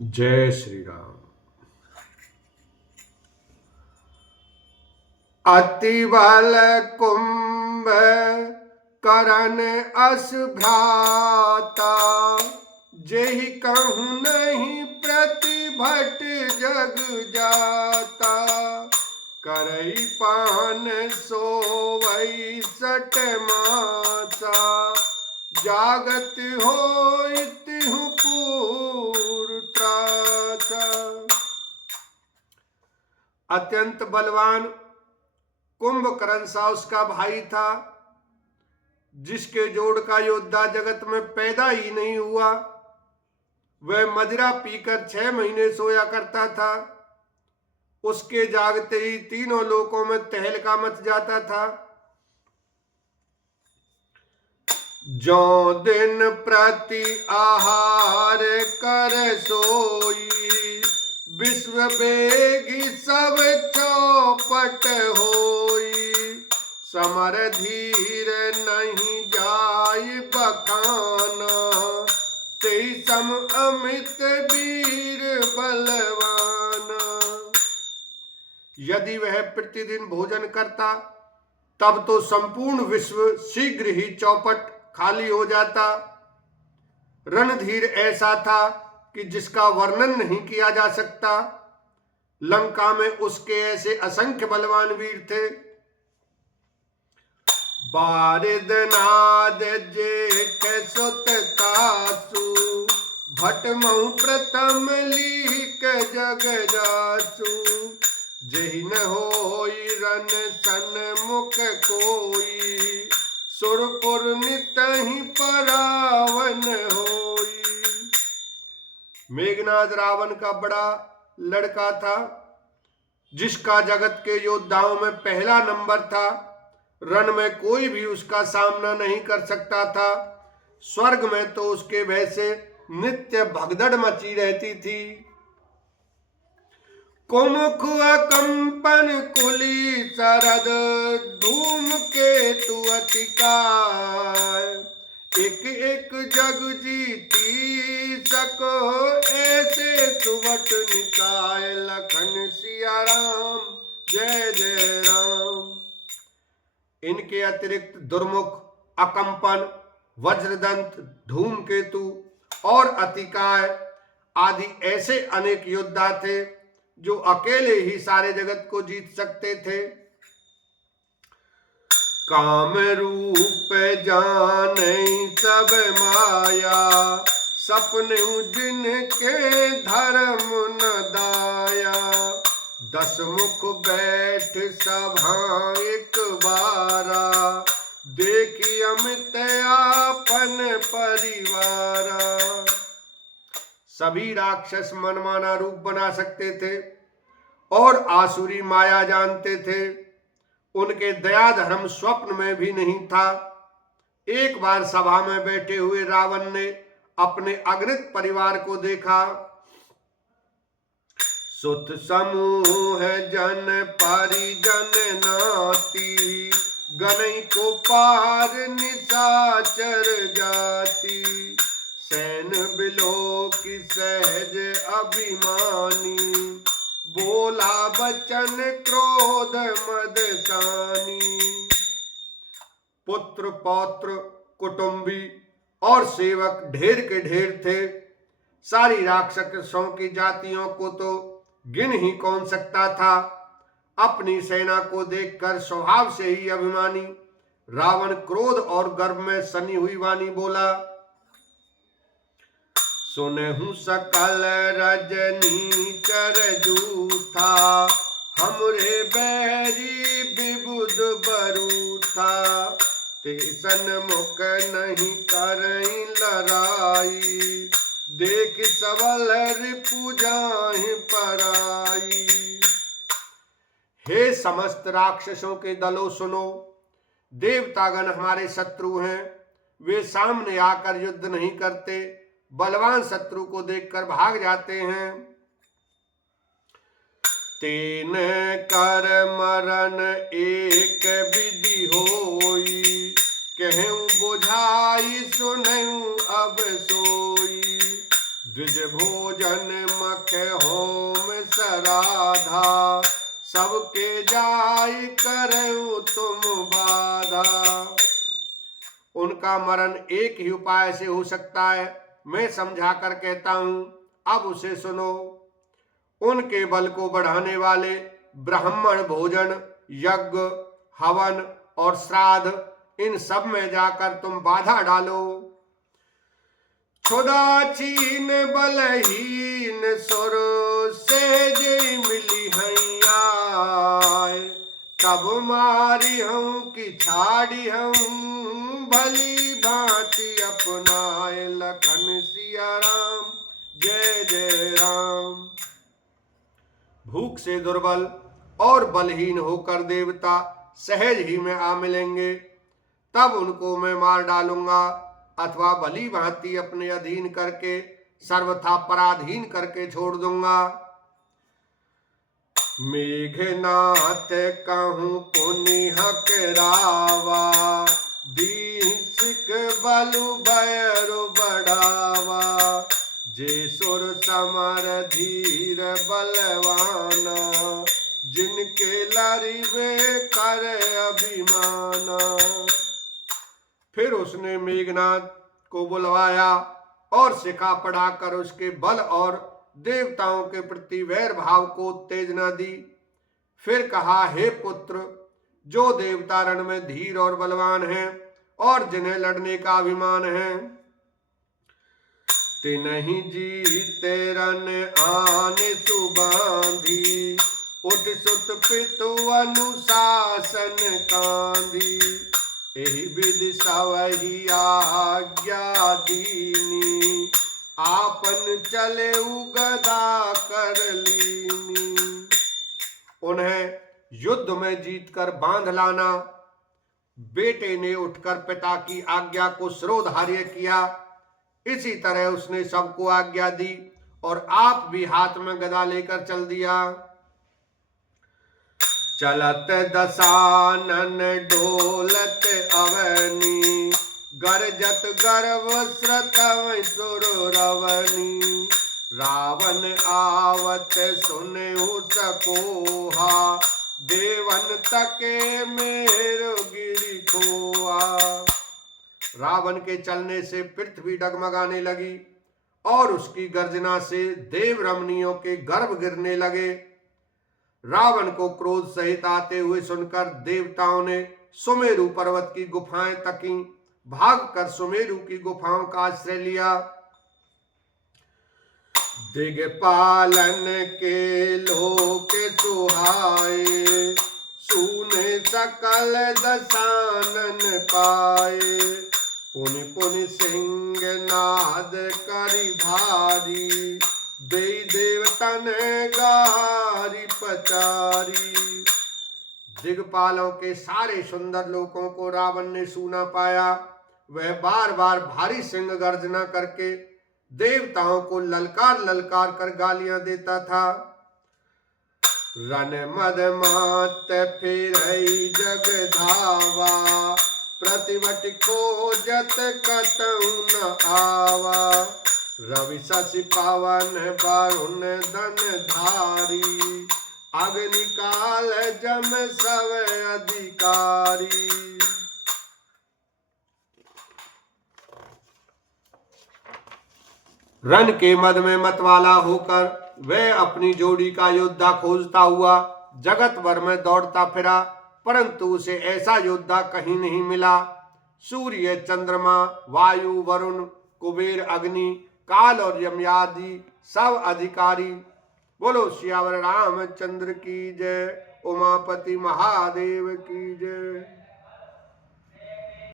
जय श्री राम। अति बल कुंभ करन अस भ्राता, जेहि कहूँ नहीं प्रतिभट जग जाता। करई पान सोवई सट मासा, जागत होइत हूँ पूर त्रासा। अत्यंत बलवान कुंभकर्ण सा उसका भाई था, जिसके जोड़ का योद्धा जगत में पैदा ही नहीं हुआ। वह मदिरा पीकर 6 महीने सोया करता था। उसके जागते ही तीनों लोकों में तहलका मच जाता था। जो दिन प्रति आहार कर सोई, विश्व बेगी सब चौपट होई। समर धीर नहीं जाय बखाना, तेई सम अमित वीर बलवाना। यदि वह प्रतिदिन भोजन करता तब तो संपूर्ण विश्व शीघ्र ही चौपट खाली हो जाता। रणधीर ऐसा था कि जिसका वर्णन नहीं किया जा सकता। लंका में उसके ऐसे असंख्य बलवान वीर थे। बारिद नाद जेठ सुत तासु, भट मऊ प्रथम लीक जग जासु। जहि न होई रन सन्मुख कोई, सुरपुर नितहि परावन होई। मेघनाद रावण का बड़ा लड़का था, जिसका जगत के योद्धाओं में पहला नंबर था। रण में कोई भी उसका सामना नहीं कर सकता था। स्वर्ग में तो उसके भय से नित्य भगदड़ मची रहती थी। कुमुख कंपन कुली सरद, धूम केतु अतिकाय। एक एक जग जीती सको, ऐसे सुवट निकाय। लखन सिया राम जय जय राम। इनके अतिरिक्त दुर्मुख, अकंपन, वज्रदंत, धूमकेतु और अतिकाय आदि ऐसे अनेक योद्धा थे जो अकेले ही सारे जगत को जीत सकते थे। काम रूप जाने सब माया, सपने जिनके धर्म न दाया। 10 मुख बैठ सभा एक बारा, देखी अमित आपन परिवारा। सभी राक्षस मनमाना रूप बना सकते थे और आसुरी माया जानते थे। उनके दया धर्म स्वप्न में भी नहीं था। एक बार सभा में बैठे हुए रावण ने अपने अगणित परिवार को देखा। सुत समूह जन परिजन नाती, गनई को पार निशाचर जाति। सैन बिलो की सहज अभिमानी, बोला बचन क्रोध मदसानी। पुत्र पौत्र कुटुंबी और सेवक ढेर के ढेर थे। सारी राक्षसों की जातियों को तो गिन ही कौन सकता था। अपनी सेना को देखकर स्वभाव से ही अभिमानी रावण क्रोध और गर्व में सनी हुई वाणी बोला। सुनहु सकल रजनी चर जूथा, हमरे बैरी विबुध बरूथा। तेसन मुख नहीं करई लड़ाई, देख सबल रिपु जाहि पराई। हे समस्त राक्षसों के दलों सुनो, देवतागण हमारे शत्रु हैं। वे सामने आकर युद्ध नहीं करते, बलवान शत्रु को देखकर भाग जाते हैं। तेन कर मरण एक विधि होई, कहूँ बुझाई सुनऊँ अब सोई। द्विज भोजन मख होम सराधा, सबके जाय करऊ तुम बाधा। उनका मरण एक ही उपाय से हो सकता है, मैं समझा कर कहता हूं, अब उसे सुनो। उनके बल को बढ़ाने वाले ब्राह्मण भोजन, यज्ञ, हवन और श्राद्ध, इन सब में जाकर तुम बाधा डालो। क्षुदाचीन बलहीन सुर से जय मिली हैयाय, तब मारी हूं कि छाड़ी हूं भली भांति अपनाए। लखन सिया राम जय जय राम। भूख से दुर्बल और बलहीन होकर देवता सहज ही में आ मिलेंगे, तब उनको मैं मार डालूंगा, अथवा भली भांति अपने अधीन करके सर्वथा पराधीन करके छोड़ दूंगा। मेघनाथ कहूं पुनिहक रावा, दीसिक बलु भैरु बढ़ावा। जे सुर समर धीर बलवाना, जिनके लरिवे कर अभिमाना। फिर उसने मेघनाथ को बुलवाया और शिखा पढ़ाकर उसके बल और देवताओं के प्रति वैर भाव को उत्तेजना दी। फिर कहा, हे पुत्र, जो देवता रण में धीर और बलवान हैं और जिन्हें लड़ने का अभिमान है, तिन्हि जीते रन आन सुबांधी। उठ सुत पितु अनुशासन कांधी, एहि विधि सवहि आज्ञा दीनी। आपन चले गदा कर लीनी। उन्हें युद्ध में जीतकर बांध लाना। बेटे ने उठकर पिता की आज्ञा को शिरोधार्य किया। इसी तरह उसने सबको आज्ञा दी और आप भी हाथ में गदा लेकर चल दिया। चलत दशानन डोलत अवनी, गरजत गर्व श्रतव सुर रवनी। रावण आवत सुनहु सकोहा, देवन तके मेरो गिरि खोआ। रावण के चलने से पृथ्वी डगमगाने लगी और उसकी गर्जना से देव रमणियों के गर्भ गिरने लगे। रावण को क्रोध सहित आते हुए सुनकर देवताओं ने सुमेरु पर्वत की गुफाएं तकी, भागकर सुमेरु की गुफाओं का आश्रय लिया। दिग्पालन के लोक सुहाए, सूने सकल दशानन पाए। पुनि पुनि सिंह नाद करि भारी, दे देवतन गारी पचारी। दिग्पालों के सारे सुंदर लोकों को रावण ने सूना पाया। वह बार बार भारी सिंह गर्जना करके देवताओं को ललकार ललकार कर गालियां देता था। रन मद मात फिरई जग धावा, प्रतिवट खोजत कतहु न आवा। रवि शशि पावन वरुण धन धारी, अग्नि काल जम सब अधिकारी। रन के मद में मतवाला होकर वह अपनी जोड़ी का योद्धा खोजता हुआ जगत भर में दौड़ता फिरा, परंतु उसे ऐसा योद्धा कहीं नहीं मिला। सूर्य, चंद्रमा, वायु, वरुण, कुबेर, अग्नि, काल और यमयादि सब अधिकारी। बोलो सियावर रामचंद्र की जय। उमापति महादेव की जय।